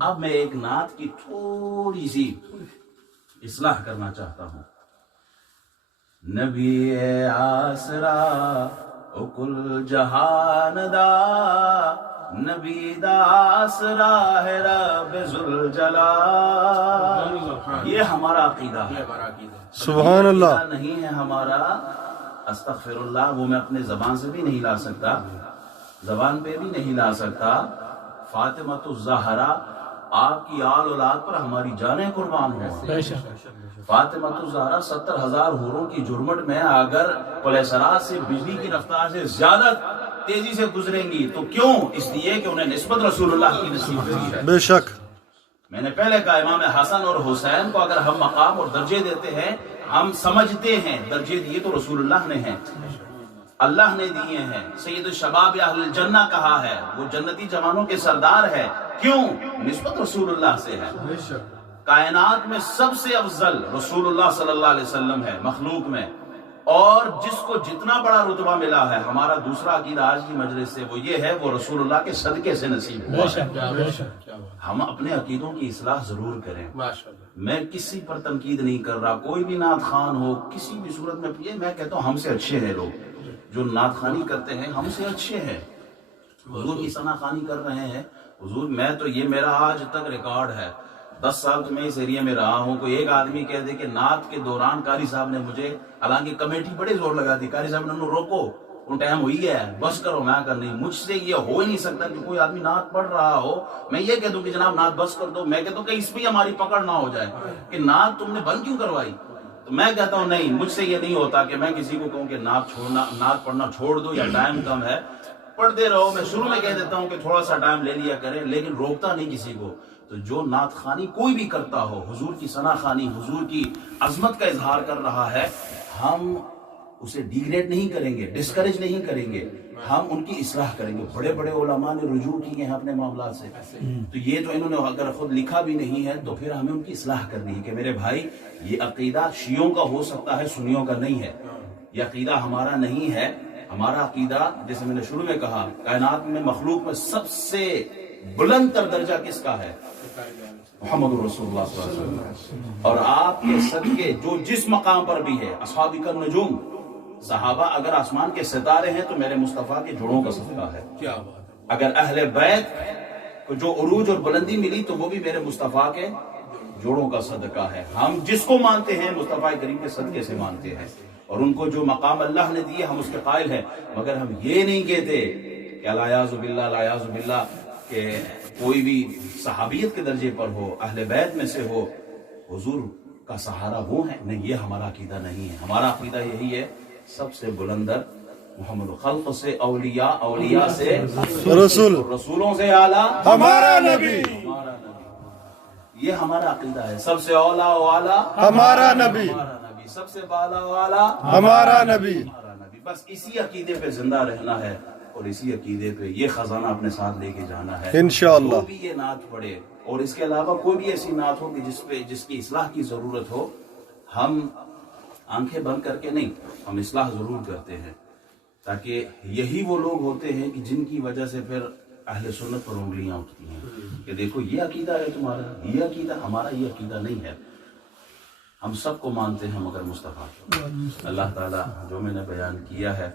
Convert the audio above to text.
اب میں ایک نعت کی تھوڑی سی اصلاح کرنا چاہتا ہوں. نبی آسرا او کل جہان دا، نبی دا آسرا ہے رب ذوالجلال. یہ ہمارا عقیدہ ہے. سبحان اللہ. نہیں ہے ہمارا استغفر اللہ، وہ میں اپنے زبان سے بھی نہیں لا سکتا، زبان پہ بھی نہیں لا سکتا. فاطمہ الزہرا آپ کی آل اولاد پر ہماری جانیں قربان ہو. فاطمہ الزہرا 70,000 حوروں کی جرمٹ میں اگر پلیسرات سے بجلی کی رفتار سے زیادہ تیزی سے گزریں گی تو کیوں؟ اس لیے کہ انہیں نسبت رسول اللہ کی نصیب ہوئی ہے. بے شک. میں نے پہلے کہا امام حسن اور حسین کو اگر ہم مقام اور درجے دیتے ہیں، ہم سمجھتے ہیں درجے دیے تو رسول اللہ نے ہیں، اللہ نے دیے ہیں. سید الشباب اہل الجنہ کہا ہے، وہ جنتی جوانوں کے سردار ہے. کیوں؟ نسبت رسول اللہ سے ہے. کائنات میں سب سے افضل رسول اللہ صلی اللہ علیہ وسلم ہے مخلوق میں، اور جس کو جتنا بڑا رتبہ ملا ہے، ہمارا دوسرا عقیدہ آج کی مجلس سے وہ یہ ہے، وہ رسول اللہ کے صدقے سے نصیب ہوا ہے. ہم اپنے عقیدوں کی اصلاح ضرور کریں. میں کسی پر تنقید نہیں کر رہا، کوئی بھی نعت خان ہو کسی بھی صورت میں، یہ میں کہتا ہوں ہم سے اچھے ہیں لوگ جو نعت خانی کرتے ہیں، ہم سے اچھے ہیں. حضور کی ثنا خوانی کر رہے ہیں. حضور میں تو یہ میرا آج تک ریکارڈ ہے، 10 سال تو میں اس ایریا میں رہا ہوں. کوئی ایک آدمی کہہ دے کہ نعت کے دوران قاری صاحب نے مجھے، حالانکہ کمیٹی بڑے زور لگا دی، قاری صاحب نے روکو، ان ٹائم ہوئی ہے، بس کرو. میں کر نہیں، مجھ سے یہ ہو ہی نہیں سکتا کہ کوئی آدمی نعت پڑھ رہا ہو میں یہ کہہ دوں کہ جناب نعت بس کر دو. میں کہتا ہوں کہ اس پہ ہماری پکڑ نہ ہو جائے کہ نعت تم نے بند کیوں کروائی. تو میں کہتا ہوں نہیں، مجھ سے یہ نہیں ہوتا کہ میں کسی کو کہوں کہ نعت پڑھنا چھوڑ دو یا ٹائم کم ہے، پڑھتے رہو. میں شروع میں کہہ دیتا ہوں کہ تھوڑا سا ٹائم لے لیا کریں، لیکن روکتا نہیں کسی کو. تو جو نعت خوانی کوئی بھی کرتا ہو، حضور کی ثنا خوانی، حضور کی عظمت کا اظہار کر رہا ہے، ہم اسے ڈیگریڈ نہیں کریں گے، ڈسکریج نہیں کریں گے، ہم ان کی اصلاح کریں گے. بڑے بڑے علماء نے رجوع کیے ہیں اپنے معاملات سے. تو یہ تو انہوں نے اگر خود لکھا بھی نہیں ہے تو پھر ہمیں ان کی اصلاح کرنی ہے کہ میرے بھائی یہ عقیدہ شیعوں کا ہو سکتا ہے، سنیوں کا نہیں ہے. یہ عقیدہ ہمارا نہیں ہے. ہمارا عقیدہ جیسے میں نے شروع میں کہا، کائنات میں مخلوق میں سب سے بلند تر درجہ کس کا ہے؟ محمد رسول اللہ صلی اللہ علیہ وسلم. اور آپ کے صدقے جو جس مقام پر بھی ہے، اصحاب النجوم، صحابہ اگر آسمان کے ستارے ہیں تو میرے مصطفیٰ کے جوڑوں کا صدقہ ہے. اگر اہل بیت کو جو عروج اور بلندی ملی تو وہ بھی میرے مصطفیٰ کے جوڑوں کا صدقہ ہے. ہم جس کو مانتے ہیں مصطفیٰ کریم کے صدقے سے مانتے ہیں، اور ان کو جو مقام اللہ نے دیے ہم اس کے قائل ہیں. مگر ہم یہ نہیں کہتے کہ الیاذ باللہ کہ کوئی بھی صحابیت کے درجے پر ہو، اہل بیت میں سے ہو، حضور کا سہارا وہ ہے. نہیں، یہ ہمارا عقیدہ نہیں ہے. ہمارا عقیدہ یہی ہے، سب سے بلندر محمد خلق سے اولیاء، اولیاء سے رسول، رسولوں سے اعلیٰ ہمارا نبی. یہ ہمارا عقیدہ ہے. سب سے اولا و اعلیٰ ہمارا نبی، سب سے بالا و اعلیٰ ہمارا نبی. بس اسی عقیدے پہ زندہ رہنا ہے، اور اسی عقیدے پہ یہ خزانہ اپنے ساتھ لے کے جانا ہے. انشاءاللہ. جو بھی یہ نعت پڑھے اور اس کے علاوہ کوئی بھی ایسی نعت ہو کہ جس کی اصلاح کی ضرورت ہو، ہم آنکھیں بند کر کے نہیں، ہم اصلاح ضرور کرتے ہیں. تاکہ یہی وہ لوگ ہوتے ہیں کہ جن کی وجہ سے پھر اہل سنت پر انگلیاں اٹھتی ہیں کہ دیکھو یہ عقیدہ ہے تمہارا، یہ عقیدہ ہمارا، یہ عقیدہ نہیں ہے. ہم سب کو مانتے ہیں مگر مصطفیٰ کو. اللہ تعالیٰ جو میں نے بیان کیا ہے